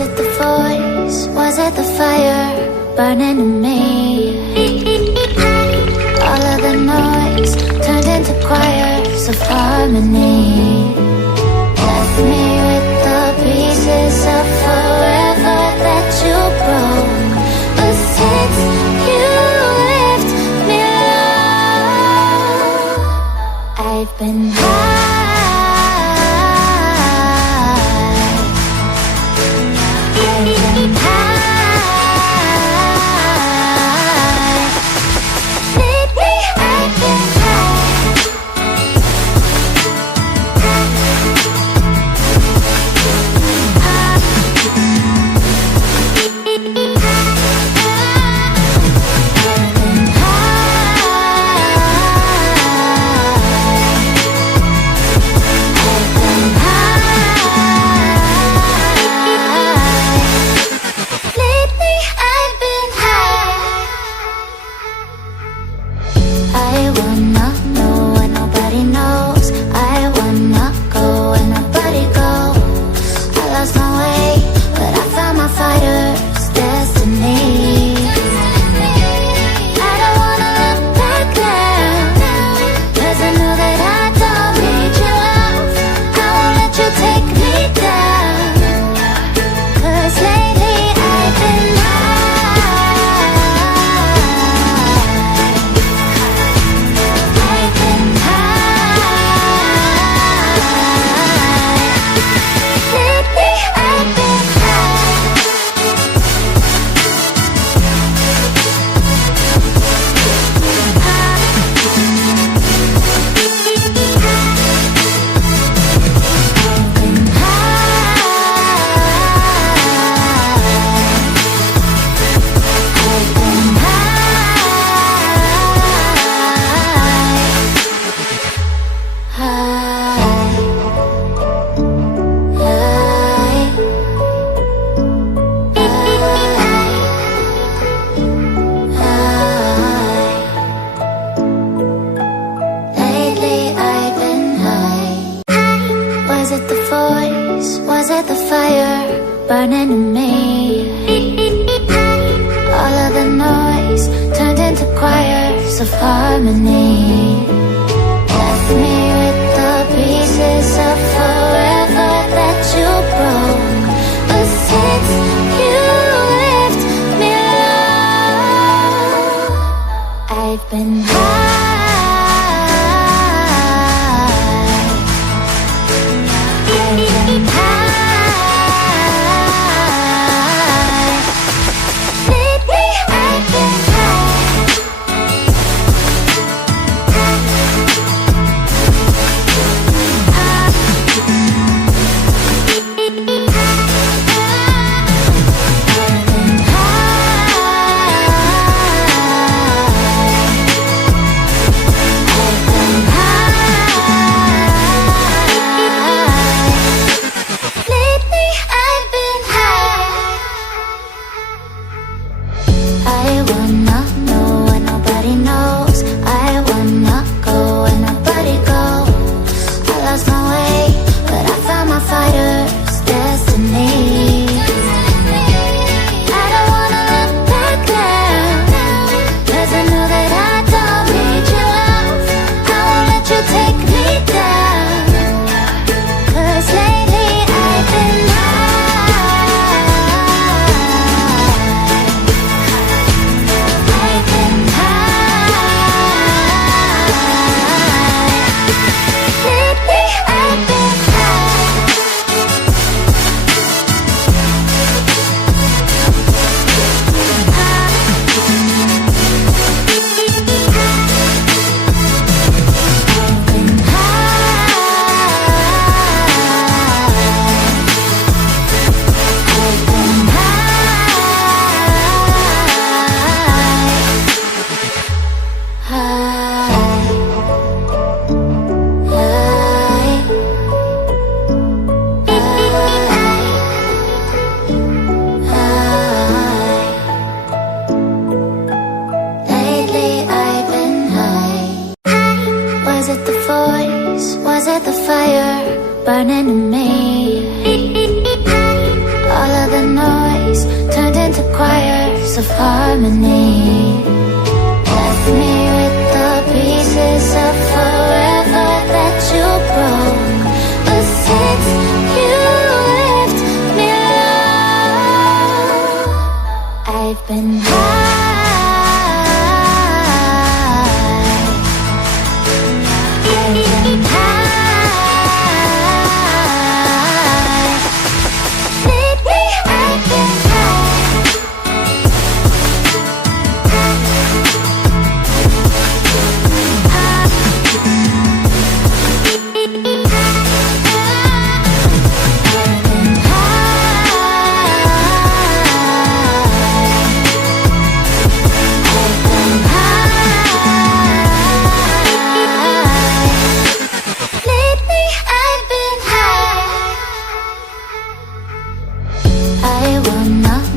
it the voice? Was it the fire burning in me? All of the noise turned into choirs of harmony. Left me with the pieces of forever that you broke. But since you left me alone, I've been high. Burning in me. All of the noise turned into choirs of harmony. Left me with the pieces of forever that you broke. But since you left me alone, I've been high. of harmony. Left me with the pieces of forever that you broke. But since you left me alone, I've been high. I've been high. Lately I've been I will not